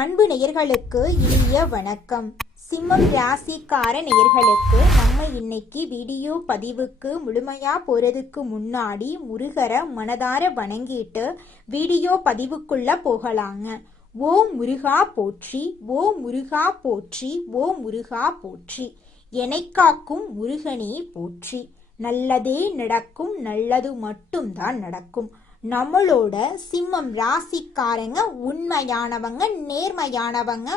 அன்பு நேயர்களுக்கு இனிய வணக்கம். சிம்மம் ராசிக்கார நேயர்களுக்கு நம்ம இன்னைக்கு வீடியோ பதிவுக்கு முழுமையா போறதுக்கு முன்னாடி முருகரை மனதார வணங்கிட்டு வீடியோ பதிவுக்குள்ள போகலாங்க. ஓம் முருகா போற்றி, ஓம் முருகா போற்றி, ஓம் முருகா போற்றி. என்னை காக்கும் முருகனே போற்றி. நல்லதே நடக்கும், நல்லது மட்டும்தான் நடக்கும். நம்மளோட சிம்மம் ராசிக்காரங்க உண்மையானவங்க, நேர்மையானவங்க.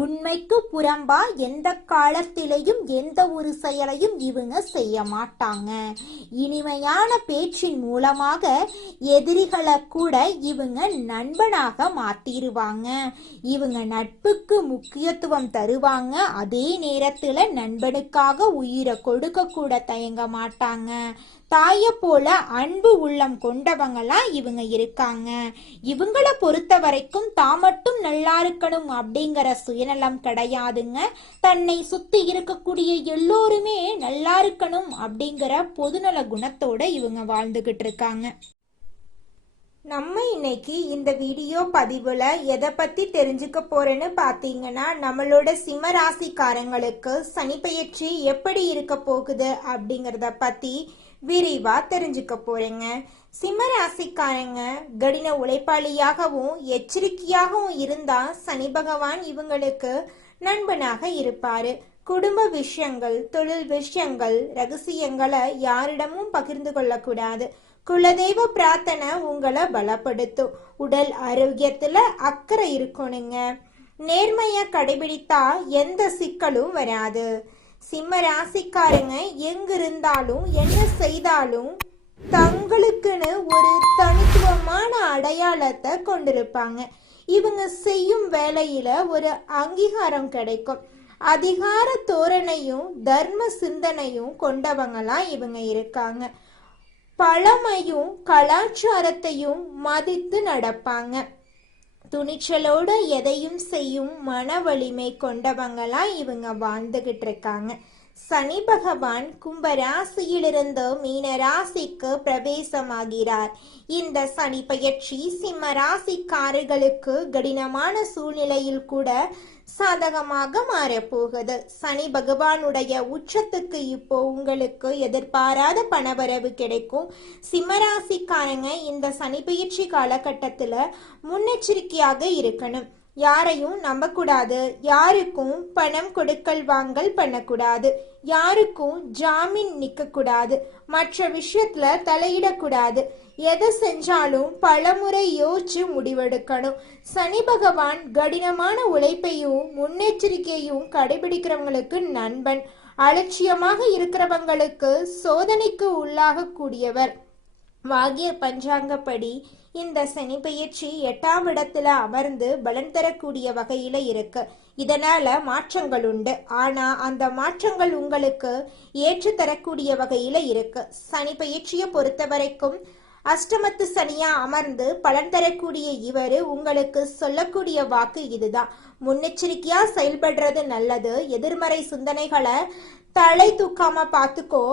உண்மைக்கு புறம்பா எந்த காலத்திலையும் எந்த ஒரு செயலையும் இவங்க செய்ய மாட்டாங்க. இனிமையான பேச்சின் மூலமாக எதிரிகளை கூட இவங்க நண்பனாக மாத்திருவாங்க. இவங்க நட்புக்கு முக்கியத்துவம் தருவாங்க. அதே நேரத்துல நண்பனுக்காக உயிரை கொடுக்க கூட தயங்க மாட்டாங்க. தாய போல அன்பு உள்ளம் கொண்டவங்களா இவங்க இருக்காங்க. இவங்களை பொறுத்த வரைக்கும் தான் மட்டும் நல்லா இருக்கணும் அப்படிங்கிற சுயநலம் கிடையாதுங்க. தன்னை சுத்தி இருக்கக்கூடிய எல்லோருமே நல்லா இருக்கணும் அப்படிங்கிற பொதுநல குணத்தோட இவங்க வாழ்ந்துகிட்டு இருக்காங்க. நம்ம இன்னைக்கு இந்த வீடியோ பதிவுல எதை பத்தி தெரிஞ்சுக்க போறேன்னு பாத்தீங்கன்னா, நம்மளோட சிம்ம ராசிக்காரங்களுக்கு சனி பெயர்ச்சி எப்படி இருக்க போகுது அப்படிங்கறத பத்தி விரிவா தெரிஞ்சுக்க போறேங்க. சிம்ம ராசிக்காரங்க கடின உழைப்பாளியாகவும் எச்சரிக்கையாகவும் இருந்தா சனி பகவான் இவங்களுக்கு நண்பனாக இருப்பாரு. குடும்ப விஷயங்கள், தொழில் விஷயங்கள், ரகசியங்களை யாரிடமும் பகிர்ந்து கொள்ளக்கூடாது. குலதெய்வ பிரார்த்தனை உங்களை பலப்படுத்தும். உடல் ஆரோக்கியத்துல அக்கறை இருக்கணுங்க. நேர்மைய கடைபிடித்தா எந்த சிக்கலும் வராது. சிம்ம ராசிக்காரங்க எங்க இருந்தாலும் என்ன செய்தாலும் தங்களுக்குன்னு ஒரு தனித்துவமான அடையாளத்தை கொண்டிருப்பாங்க. இவங்க செய்யும் வேலையில ஒரு அங்கீகாரம் கிடைக்கும். அதிகார தோரணையும் தர்ம சிந்தனையும் கொண்டவங்களா இவங்க இருக்காங்க. பழமையும் கலாச்சாரத்தையும் மதித்து நடப்பாங்க. துணிச்சலோட எதையும் செய்யும் மன வலிமை கொண்டவங்களா இவங்க வாழ்ந்துகிட்டு இருக்காங்க. சனி பகவான் கும்ப ராசியிலிருந்து மீன ராசிக்கு பிரவேசமாகிறார். இந்த சனி பெயர்ச்சி சிம்ம ராசிக்காரர்களுக்கு கடினமான சூழ்நிலையில் கூட சாதகமாக மாறப்போகுது. சனி பகவானுடைய உச்சத்துக்கு இப்போ உங்களுக்கு எதிர்பாராத பணவரவு கிடைக்கும். சிம்மராசிக்காரங்க இந்த சனி பெயர்ச்சி காலகட்டத்துல முன்னெச்சரிக்கையாக இருக்கணும். யாரையும் நம்பக்கூடாது. யாருக்கும் பணம் கொடுக்கல் வாங்கல் பண்ணக்கூடாது. யாருக்கும் ஜாமீன் நிக்க கூடாது. மற்ற விஷயத்துல தலையிடக்கூடாது. எதை செஞ்சாலும் பலமுறை யோசிச்சு முடிவெடுக்கணும். சனி பகவான் கடினமான உழைப்பையும் முன்னெச்சரிக்கையும் கடைபிடிக்கிறவங்களுக்கு நண்பன். அலட்சியமாக இருக்கிறவங்களுக்கு சோதனைக்கு உள்ளாக கூடியவர். வாகிய பஞ்சாங்கப்படி இந்த சனி பெயர்ச்சி 8ஆம் இடத்துல அமர்ந்து பலன் தரக்கூடிய வகையில இருக்கு. இதனால மாற்றங்கள் உண்டு. ஆனா அந்த மாற்றங்கள் உங்களுக்கு ஏற்று தரக்கூடிய வகையில இருக்கு. சனி பெயர்ச்சியை பொறுத்த வரைக்கும் அஷ்டமத்து சனியா அமர்ந்து பலன் தரக்கூடிய இவரு உங்களுக்கு சொல்லக்கூடிய வாக்கு இதுதான்: முன்னெச்சரிக்கையா செயல்படுறது நல்லது. எதிர்மறை சிந்தனைகளை தலை தூக்காம பாத்துக்கோ.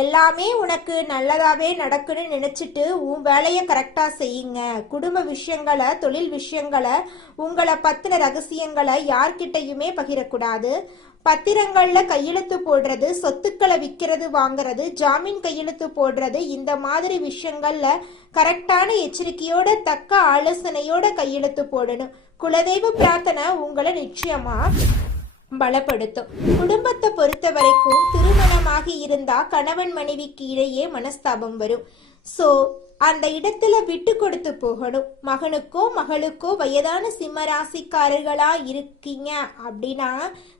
எல்லாமே உனக்கு நல்லதாவே நடக்குன்னு நினைச்சிட்டு உன் வேலையை கரெக்டா செய்யுங்க. குடும்ப விஷயங்களை, தொழில் விஷயங்களை, உங்களை பத்தின ரகசியங்களை யார்கிட்டையுமே பகிரக்கூடாது. பத்திரங்கள்ல கையெழுத்து போடுறது, சொத்துக்களை விற்கிறது வாங்குறது, ஜாமீன் கையெழுத்து போடுறது, இந்த மாதிரி விஷயங்கள்ல கரெக்டான எச்சரிக்கையோட தக்க ஆலோசனையோட கையெழுத்து போடணும். குலதெய்வ பிரார்த்தனை உங்களை நிச்சயமா பலப்படுத்தும். குடும்பத்தை பொறுத்த வரைக்கும் திருமணமாகி இருந்தா கணவன் மனைவிக்கு இடையே மனஸ்தாபம் வரும். சோ அந்த இடத்துல விட்டு கொடுத்து போகணும். மகனுக்கோ மகளுக்கோ வயதான சிம்ம ராசிக்காரர்களா இருக்கீங்க அப்படின்னா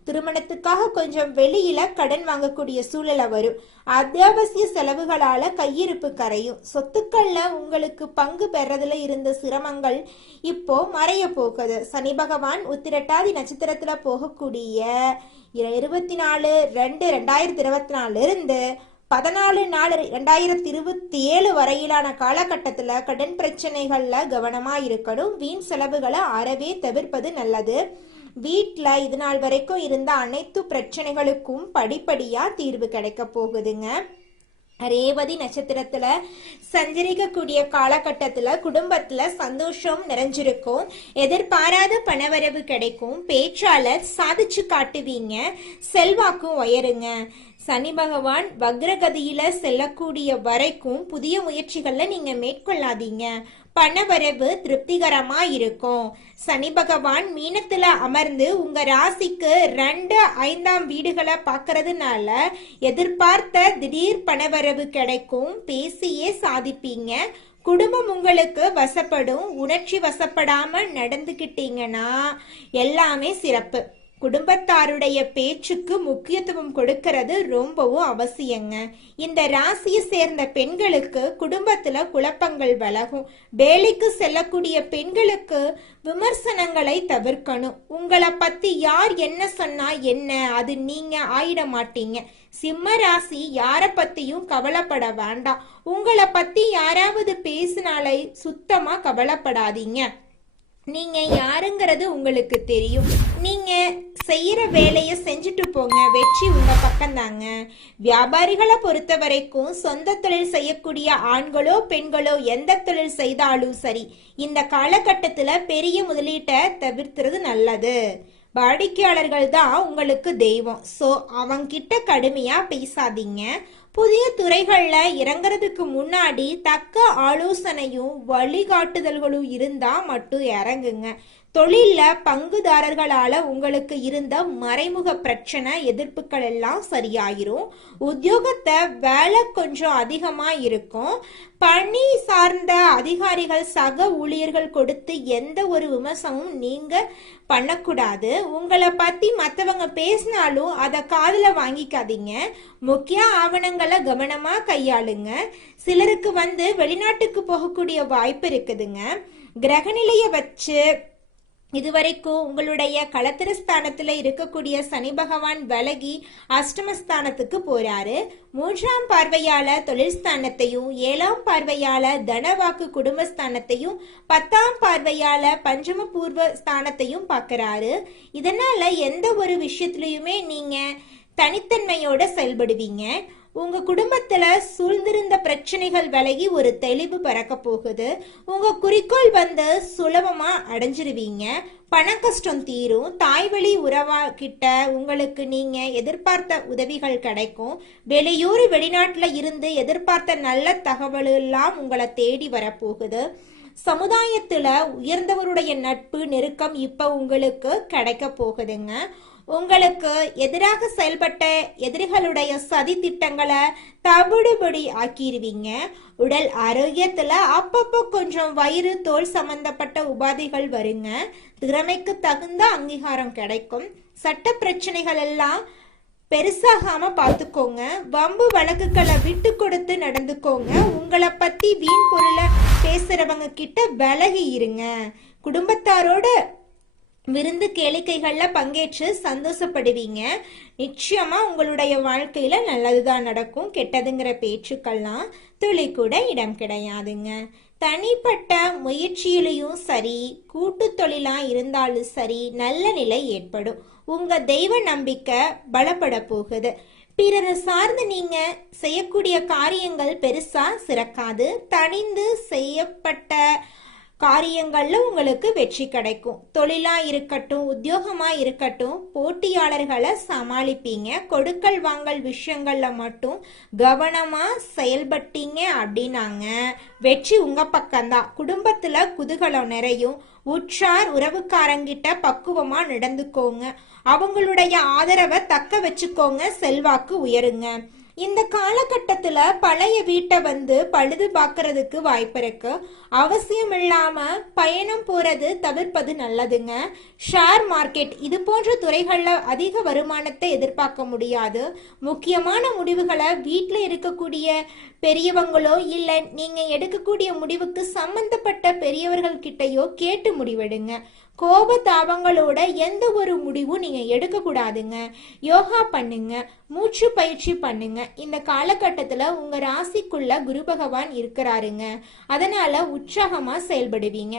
திருமணத்துக்காக கொஞ்சம் வெளியில கடன் வாங்கக்கூடிய சூழலை வரும். அத்தியாவசிய செலவுகளால கையிருப்பு கரையும். சொத்துக்கள்ல உங்களுக்கு பங்கு பெறதுல இருந்த சிரமங்கள் இப்போ மறைய போகுது. சனி பகவான் உத்திரட்டாதி நட்சத்திரத்துல போகக்கூடிய 24/2/2024 இருந்து 14/4/2027 வரையிலான காலகட்டத்துல கடன் பிரச்சனைகள்ல கவனமா இருக்கணும். வீண் செலவுகளை அறவே தவிர்ப்பது நல்லது. வீட்டுல இது நாள் வரைக்கும் இருந்த அனைத்து பிரச்சனைகளுக்கும் படிப்படியா தீர்வு கிடைக்க போகுதுங்க. ரேவதி நட்சத்திரத்துல சஞ்சரிக்கக்கூடிய காலகட்டத்துல குடும்பத்துல சந்தோஷம் நிறைஞ்சிருக்கும். எதிர்பாராத பணவரவு கிடைக்கும். பேச்சாளர் சாதிச்சு காட்டுவீங்க. செல்வாக்கும் உயருங்க. சனி பகவான் வக்ரகதியில செல்லக்கூடிய வரைக்கும் புதிய முயற்சிகள்ல நீங்க மேற்கொள்ளாதீங்க. பணவரவு திருப்திகரமா இருக்கும். சனி பகவான் மீனத்துல அமர்ந்து உங்க ராசிக்கு 2, 5ஆம் வீடுகளை பார்க்கறதுனால எதிர்பார்த்த திடீர் பணவரவு கிடைக்கும். பேசியே சாதிப்பீங்க. குடும்பம் உங்களுக்கு வசப்படும். உணர்ச்சி வசப்படாம நடந்துகிட்டீங்கன்னா எல்லாமே சிறப்பு. குடும்பத்தாருடைய பேச்சுக்கு முக்கியத்துவம் கொடுக்கிறது ரொம்பவும் அவசியங்க. இந்த ராசியை சேர்ந்த பெண்களுக்கு குடும்பத்துல குழப்பங்கள் விலகும். வேலைக்கு செல்லக்கூடிய பெண்களுக்கு விமர்சனங்களை தவிர்க்கணும். உங்களை பத்தி யார் என்ன சொன்னா என்ன, அது நீங்க ஆயிட மாட்டீங்க. சிம்ம ராசி யார பத்தியும் கவலைப்பட வேண்டாம். உங்களை பத்தி யாராவது பேசினாலே சுத்தமா கவலைப்படாதீங்க. நீங்க யாருங்கிறது உங்களுக்கு தெரியும். நீங்க செய்யற வேலையை செஞ்சுட்டு போங்க. வெற்றி உங்க பக்கம்தாங்க. வியாபாரிகளை பொறுத்த வரைக்கும் சொந்த தொழில் செய்யக்கூடிய ஆண்களோ பெண்களோ எந்த தொழில் செய்தாலும் சரி, இந்த காலகட்டத்துல பெரிய முதலீட்டை தவிர்த்துறது நல்லது. வாடிக்கையாளர்கள் தான் உங்களுக்கு தெய்வம். ஸோ அவங்கிட்ட கடுமையா பேசாதீங்க. புதிய துறைகள்ல இறங்குறதுக்கு முன்னாடி தக்க ஆலோசனையும் வழிகாட்டுதல்களும் இருந்தா மட்டும் இறங்குங்க. தொழில்ல பங்குதாரர்களால உங்களுக்கு இருந்த மறைமுக பிரச்சனை எதிர்ப்புகள் எல்லாம் சரியாயிரும். உத்தியோகத்தை வேலை கொஞ்சம் அதிகமா இருக்கும். பணி சார்ந்த அதிகாரிகள் சக ஊழியர்கள் கொடுத்து எந்த ஒரு விமர்சனமும் நீங்க பண்ணக்கூடாது. உங்களை பத்தி மற்றவங்க பேசினாலும் அதை காதுல வாங்கிக்காதீங்க. முக்கிய ஆவணங்களை கவனமா கையாளுங்க. சிலருக்கு வெளிநாட்டுக்கு போகக்கூடிய வாய்ப்பு இருக்குதுங்க. கிரகநிலையை வச்சு இதுவரைக்கும் உங்களுடைய களத்திரஸ்தானத்துல இருக்கக்கூடிய சனி பகவான் விலகி அஷ்டமஸ்தானத்துக்கு போறாரு. 3ஆம் பார்வையால தொழில் ஸ்தானத்தையும், 7ஆம் பார்வையால தனவாக்கு குடும்பஸ்தானத்தையும், 10ஆம் பார்வையால பஞ்சம பூர்வ ஸ்தானத்தையும் பார்க்கறாரு. இதனால எந்த ஒரு விஷயத்திலயுமே நீங்க தனித்தன்மையோட செயல்படுவீங்க. உங்க குடும்பத்துல சூழ்ந்திருந்த பிரச்சனைகள் விலகி ஒரு தெளிவு பறக்க போகுது. உங்க குறிக்கோள் சுலபமா அடைஞ்சிருவீங்க. பண கஷ்டம் தீரும். தாய்வழி உறவா கிட்ட உங்களுக்கு நீங்க எதிர்பார்த்த உதவிகள் கிடைக்கும். வெளியூர் வெளிநாட்டுல இருந்து எதிர்பார்த்த நல்ல தகவல் எல்லாம் உங்களை தேடி வரப்போகுது. சமுதாயத்துல உயர்ந்தவருடைய நட்பு நெருக்கம் இப்ப உங்களுக்கு கிடைக்க போகுதுங்க. உங்களுக்கு எதிராக செயல்பட்ட எதிரிகளுடைய சதி திட்டங்களை தவிடுபடி ஆக்கிடுவீங்க. உடல் ஆரோக்கியத்துல அப்பப்போ கொஞ்சம் வயிறு தோல் சம்பந்தப்பட்ட உபாதைகள் வருங்க. திறமைக்கு தகுந்த அங்கீகாரம் கிடைக்கும். சட்ட பிரச்சனைகள் எல்லாம் பெருசாகாம பார்த்துக்கோங்க. வம்பு வழக்குகளை விட்டு கொடுத்து நடந்துக்கோங்க. உங்களை பத்தி வீண் பொருளை பேசுறவங்க கிட்ட விலகி இருங்க. குடும்பத்தாரோட விருந்து கேளிக்கைகள்ல பங்கேற்று சந்தோஷப்படுவீங்க. நிச்சயமா உங்களுடைய வாழ்க்கையில நல்லதுதான் நடக்கும். கெட்டதுங்கிற பேச்சுக்கள்லாம் துளி கூட இடம் கிடையாதுங்க. தனிப்பட்ட முயற்சியிலையும் சரி, கூட்டு தொழிலா இருந்தாலும் சரி, நல்ல நிலை ஏற்படும். உங்க தெய்வ நம்பிக்கை பலப்பட போகுது. பிறரை சார்ந்து நீங்க செய்யக்கூடிய காரியங்கள் பெருசா சிறக்காது. தனிந்து செய்யப்பட்ட காரியங்கள்ல உங்களுக்கு வெற்றி கிடைக்கும். தொழிலா இருக்கட்டும், உத்தியோகமா இருக்கட்டும், போட்டியாளர்களை சமாளிப்பீங்க. கொடுக்கல் வாங்கல் விஷயங்கள்ல மட்டும் கவனமா செயல்பட்டீங்க அப்படின்னாங்க வெற்றி உங்க பக்கம்தான். குடும்பத்துல குதூகலம் நிறையும். உற்றார் உறவுக்காரங்கிட்ட பக்குவமா நடந்துக்கோங்க. அவங்களுடைய ஆதரவை தக்க வச்சுக்கோங்க. செல்வாக்கு உயருங்க. இந்த காலகட்டத்துல பழைய வீட்டை பழுது பார்க்கறதுக்கு வாய்ப்பு இருக்கு. அவசியம் இல்லாம பயணம் போறது தவிர்ப்பது நல்லதுங்க. ஷேர் மார்க்கெட் இது போன்ற துறைகள்ல அதிக வருமானத்தை எதிர்பார்க்க முடியாது. முக்கியமான முடிவுகளை வீட்டுல இருக்கக்கூடிய பெரியவங்களோ இல்ல நீங்க எடுக்கக்கூடிய முடிவுக்கு சம்பந்தப்பட்ட பெரியவர்கள் கிட்டையோ கேட்டு முடிவெடுங்க. கோப தாபங்களோட எந்த ஒரு முடிவும் நீங்க எடுக்க கூடாதுங்க. யோகா பண்ணுங்க, மூச்சு பயிற்சி பண்ணுங்க. இந்த காலகட்டத்துல உங்க ராசிக்குள்ள குரு பகவான் இருக்கிறாருங்க. அதனால உற்சாகமா செயல்படுவீங்க.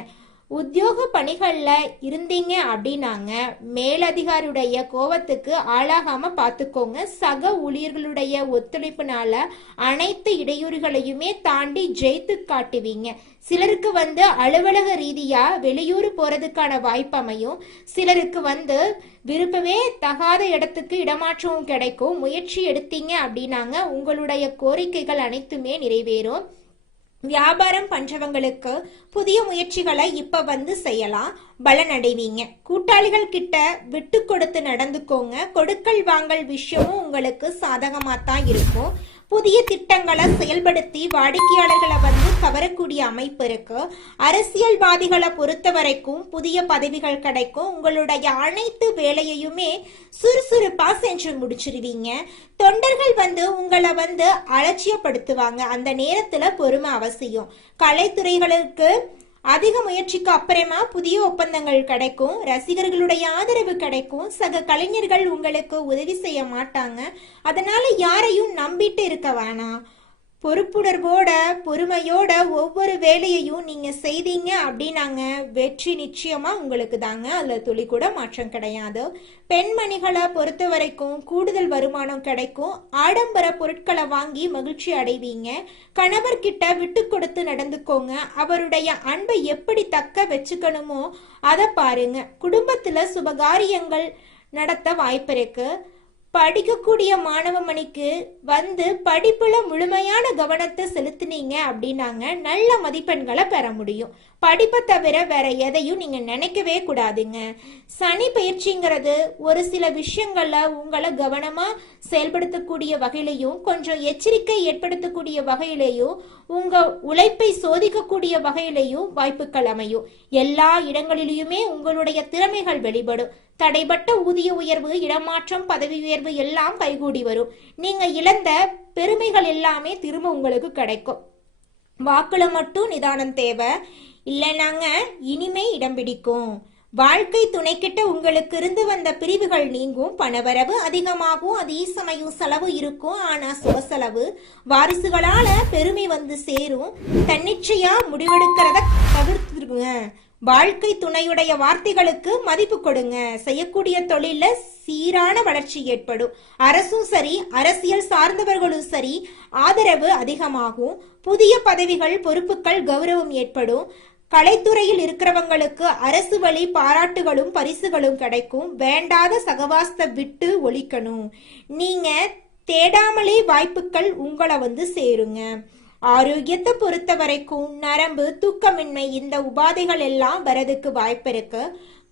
உத்தியோக பணிகள்ல இருந்தீங்க அப்படின்னாங்க மேலதிகாரியுடைய கோபத்துக்கு ஆளாகாம பார்த்துக்கோங்க. சக ஊழியர்களுடைய ஒத்துழைப்புனால அனைத்து இடையூறுகளையுமே தாண்டி ஜெயித்து காட்டுவீங்க. சிலருக்கு அலுவலக ரீதியா வெளியூர் போறதுக்கான வாய்ப்பு அமையும். சிலருக்கு விருப்பமே தகாத இடத்துக்கு இடமாற்றமும் கிடைக்கும். முயற்சி எடுத்தீங்க அப்படின்னாங்க உங்களுடைய கோரிக்கைகள் அனைத்துமே நிறைவேறும். வியாபாரம் பண்றவங்களுக்கு புதிய முயற்சிகளை இப்ப செய்யலாம், பலன் அடைவீங்க. கூட்டாளிகள் கிட்ட விட்டு கொடுத்து நடந்துக்கோங்க. கொடுக்கல் வாங்கல் விஷயமும் உங்களுக்கு சாதகமா தான் இருக்கும். புதிய திட்டங்களை செயல்படுத்தி வாடிக்கையாளர்களை கவரக்கூடிய அமைப்பு இருக்கு. அரசியல்வாதிகளை பொறுத்த வரைக்கும் புதிய பதவிகள் கிடைக்கும். உங்களுடைய அனைத்து வேலையுமே சுறுசுறுப்பா செஞ்சு முடிச்சிருவீங்க. தொண்டர்கள் உங்களை அலட்சியப்படுத்துவாங்க. அந்த நேரத்துல பொறுமை அவசியம். கலைத்துறைகளுக்கு அதிக முயற்சிக்கு அப்புறமா புதிய ஒப்பந்தங்கள் கிடைக்கும். ரசிகர்களுடைய ஆதரவு கிடைக்கும். சக கலைஞர்கள் உங்களுக்கு உதவி செய்ய மாட்டாங்க. அதனால யாரையும் நம்பிட்டு இருக்க வேணாம். பொறுப்புணர்வோட பொறுமையோட ஒவ்வொரு வேலையையும் நீங்க செய்தீங்க அப்படின்னாங்க வெற்றி நிச்சயமா உங்களுக்கு தாங்க. அதுல துளி கூட மாற்றம் கிடையாது. பெண்மணிகளை பொறுத்த வரைக்கும் கூடுதல் வருமானம் கிடைக்கும். ஆடம்பர பொருட்களை வாங்கி மகிழ்ச்சி அடைவீங்க. கணவர்கிட்ட விட்டு கொடுத்து நடந்துக்கோங்க. அவருடைய அன்பை எப்படி தக்க வச்சுக்கணுமோ அதை பாருங்க. குடும்பத்துல சுபகாரியங்கள் நடத்த வாய்ப்பு இருக்கு. படிக்கக்கூடிய மாணவ மணிக்கு படிப்புல முழுமையான கவனத்தை செலுத்தினீங்க அப்படின்னாங்க நல்ல மதிப்பெண்களை பெற முடியும். படிப்பை தவிர வேற எதையும் நீங்க நினைக்கவே கூடாதுங்க. சனி பயிற்சிங்கிறது ஒரு சில விஷயங்கள்ல உங்களை கவனமா செயல்படுத்தக்கூடிய வகையிலையும் கொஞ்சம் எச்சரிக்கை ஏற்படுத்தக்கூடிய வகையிலையும் உங்க உழைப்பை சோதிக்கக்கூடிய வகையிலையும் வாய்ப்புகள் அமையும். எல்லா இடங்களிலுமே உங்களுடைய திறமைகள் வெளிப்படும். தடைபட்ட ஊதிய உயர்வு, இடமாற்றம், பதவி உயர்வு எல்லாம் கைகூடி வரும். நீங்க இழந்த பெருமைகள் எல்லாமே திரும்ப உங்களுக்கு கிடைக்கும். வாக்குல மட்டும் நிதானம் தேவை, இல்லைனாங்க இனிமே இடம் பிடிக்கும். வாழ்க்கை துணைக்கிட்ட உங்களுக்கு இருந்து வந்த பிரிவுகள் நீங்கும். பணவரவு அதிகமாகும். அதே சமயம் செலவு இருக்கும். ஆனா சுக செலவு. வாரிசுகளால பெருமை சேரும். தன்னிச்சையா முடிவெடுக்கிறத தவிர்த்துருங்க. வாழ்க்கை துணையுடைய வார்த்தைகளுக்கு மதிப்பு கொடுங்க. செய்யக்கூடிய தொழில சீரான வளர்ச்சி ஏற்படும். அரசும் சரி, அரசியல் சார்ந்தவர்களும் சரி, ஆதரவு அதிகமாகும். புதிய பதவிகள், பொறுப்புகள், கௌரவம் ஏற்படும். கலைத்துறையில் இருக்கிறவங்களுக்கு அரசு வழி பாராட்டுகளும் பரிசுகளும் கிடைக்கும். வேண்டாத சகவாசத்தை விட்டு ஒழிக்கணும். நீங்க தேடாமலே வாய்ப்புகள் உங்களை சேருங்க. ஆரோக்கியத்தை பொறுத்த வரைக்கும் நரம்பு, தூக்கமின்மை இந்த உபாதைகள் எல்லாம் வரதுக்கு வாய்ப்பு இருக்கு.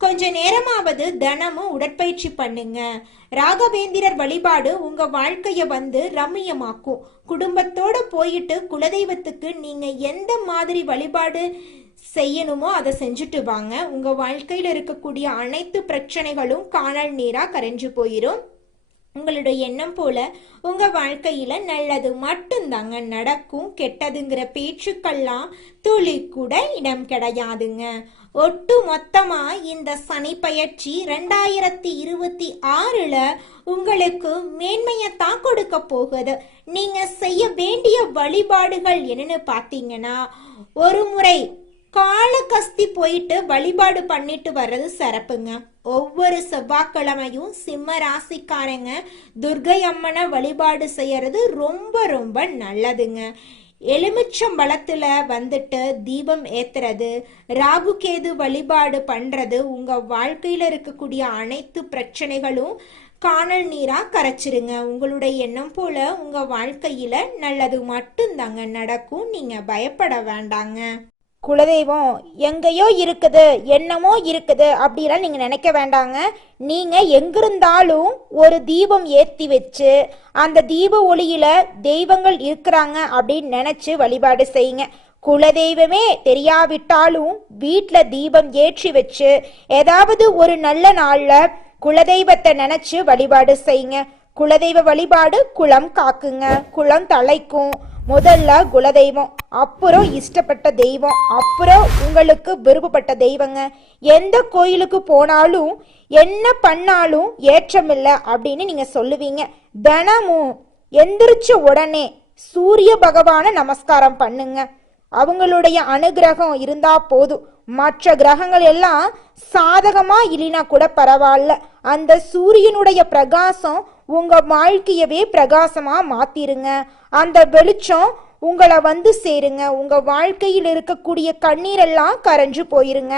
கொஞ்ச நேரமாவது தினமும் உடற்பயிற்சி பண்ணுங்க. ராகவேந்திரர் வழிபாடு உங்க வாழ்க்கைய ரம்மியமாக்கும். குடும்பத்தோட போயிட்டு குலதெய்வத்துக்கு நீங்க எந்த மாதிரி வழிபாடு செய்யணுமோ அதை செஞ்சுட்டு வாங்க. உங்க வாழ்க்கையில இருக்கக்கூடிய அனைத்து பிரச்சனைகளும் காணல் நீரா கரைஞ்சு போயிரும். உங்களுடைய எண்ணம் போல உங்க வாழ்க்கையில நல்லது மட்டும்தாங்க நடக்கும். கெட்டதுங்கிற பேச்சுக்கெல்லாம் துளி கூட இடம் கிடையாதுங்க. ஒட்டு மொத்தமா இந்த சனி பயிற்சி 2026ல உங்களுக்கு மேன்மையத்தான் கொடுக்க போகுது. நீங்க செய்ய வேண்டிய வழிபாடுகள் என்னன்னு பாத்தீங்கன்னா, ஒரு முறை காளகஸ்தி போயிட்டு வழிபாடு பண்ணிட்டு வர்றது சிறப்புங்க. ஒவ்வொரு செவ்வாய்க்கிழமையும் சிம்ம ராசிக்காரங்க துர்கை அம்மனை வழிபாடு செய்யறது ரொம்ப ரொம்ப நல்லதுங்க. எலுமிச்சம்பழத்துல தீபம் ஏத்துறது, ராகு கேது வழிபாடு பண்றது உங்க வாழ்க்கையில இருக்கக்கூடிய அனைத்து பிரச்சனைகளும் காணல் நீரா கரைச்சிருங்க. உங்களுடைய எண்ணம் போல உங்க வாழ்க்கையில நல்லது மட்டும்தாங்க நடக்கும். நீங்க பயப்பட வேண்டாங்க. குலதெய்வம் எங்கேயோ இருக்குது, என்னமோ இருக்குது அப்படிலாம் நீங்கள் நினைக்க வேண்டாங்க. நீங்கள் எங்கிருந்தாலும் ஒரு தீபம் ஏற்றி வச்சு அந்த தீப ஒளியில் தெய்வங்கள் இருக்கிறாங்க அப்படின்னு நினச்சி வழிபாடு செய்யுங்க. குலதெய்வமே தெரியாவிட்டாலும் வீட்டில் தீபம் ஏற்றி வச்சு ஏதாவது ஒரு நல்ல நாளில் குலதெய்வத்தை நினச்சி வழிபாடு செய்யுங்க. குலதெய்வ வழிபாடு குலம் காக்குங்க, குலம் தலைக்கும். முதல்ல குலதெய்வம், அப்புறம் இஷ்டப்பட்ட தெய்வம், அப்புறம் உங்களுக்கு விருப்பப்பட்ட தெய்வங்க. எந்த கோயிலுக்கு போனாலும் என்ன பண்ணாலும் ஏற்றமில்லை அப்படின்னு நீங்க சொல்லுவீங்க. தினமும் எந்திரிச்ச உடனே சூரிய பகவான நமஸ்காரம் பண்ணுங்க. அவங்களுடைய அனுகிரகம் இருந்தா போதும். மற்ற கிரகங்கள் எல்லாம் சாதகமா இல்லைனா கூட பரவாயில்ல, அந்த சூரியனுடைய பிரகாசம் உங்க வாழ்க்கையவே பிரகாசமா மாத்திருங்க. அந்த வெளிச்சம் உங்களை வந்து சேருங்க. உங்க வாழ்க்கையில் இருக்கக்கூடிய கண்ணீரெல்லாம் கரைஞ்சு போயிருங்க.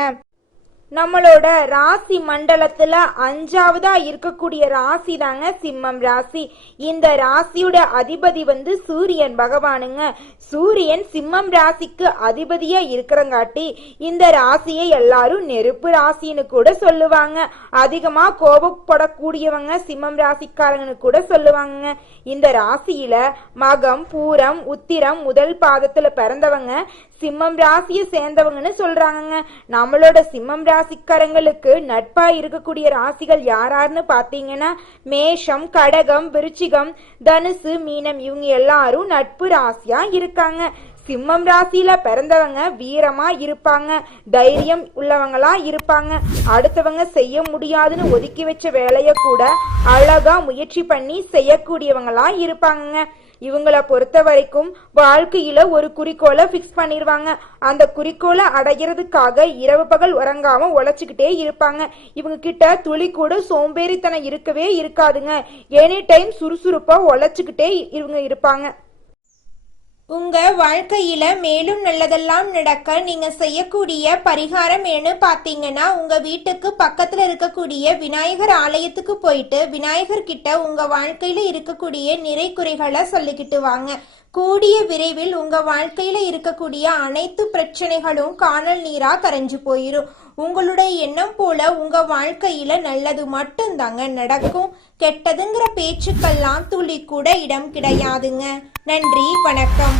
நம்மளோட ராசி மண்டலத்துல 5வதா இருக்கக்கூடிய ராசி தாங்க சிம்மம் ராசி. இந்த ராசியோட அதிபதி வந்து சூரியன் பகவானுங்க. சூரியன் சிம்மம் ராசிக்கு அதிபதியா இருக்கிறங்காட்டி இந்த ராசியை எல்லாரும் நெருப்பு ராசின்னு கூட சொல்லுவாங்க. அதிகமா கோபப்படக்கூடியவங்க சிம்மம் ராசிக்காரங்கன்னு கூட சொல்லுவாங்க. இந்த ராசியில மகம், பூரம், உத்திரம் முதல் பாதத்துல பிறந்தவங்க சிம்மம் ராசியை சேர்ந்தவங்கன்னு சொல்றாங்க. நம்மளோட சிம்மம் ராசிக்காரங்களுக்கு நட்பா இருக்கக்கூடிய ராசிகள் யாராருன்னு பாத்தீங்கன்னா மேஷம், கடகம், விருச்சிகம், தனுசு, மீனம் இவங்க எல்லாரும் நட்பு ராசியா இருக்காங்க. சிம்மம் ராசியில பிறந்தவங்க வீரமா இருப்பாங்க, தைரியம் உள்ளவங்களா இருப்பாங்க. அடுத்தவங்க செய்ய முடியாதுன்னு ஒதுக்கி வச்ச வேலைய கூட அழகா முயற்சி பண்ணி செய்யக்கூடியவங்களா இருப்பாங்க. இவங்களை பொறுத்த வரைக்கும் வாழ்க்கையில ஒரு குறிக்கோளை பிக்ஸ் பண்ணிடுவாங்க. அந்த குறிக்கோளை அடைகிறதுக்காக இரவு பகல் உறங்காம உழைச்சுக்கிட்டே இருப்பாங்க. இவங்க கிட்ட துளி கூட சோம்பேறித்தனம் இருக்கவே இருக்காதுங்க. எனி டைம் சுறுசுறுப்பா உழைச்சுக்கிட்டே இவங்க இருப்பாங்க. உங்க வாழ்க்கையில மேலும் நல்லதெல்லாம் நடக்க நீங்க செய்யக்கூடிய பரிகாரம் என்ன பாத்தீங்கன்னா, உங்க வீட்டுக்கு பக்கத்துல இருக்கக்கூடிய விநாயகர் ஆலயத்துக்கு போயிட்டு விநாயகர் கிட்ட உங்க வாழ்க்கையில இருக்கக்கூடிய நிறை குறைகளை சொல்லிக்கிட்டு வாங்க. கூடிய விரைவில் உங்க வாழ்க்கையில இருக்கக்கூடிய அனைத்து பிரச்சனைகளும் காணல் நீரா கரைஞ்சு போயிரும். உங்களுடைய எண்ணம் போல உங்க வாழ்க்கையில நல்லது மட்டும்தாங்க நடக்கும். கெட்டதுங்கிற பேச்சுக்கெல்லாம் துளி கூட இடம் கிடையாதுங்க. நன்றி, வணக்கம்.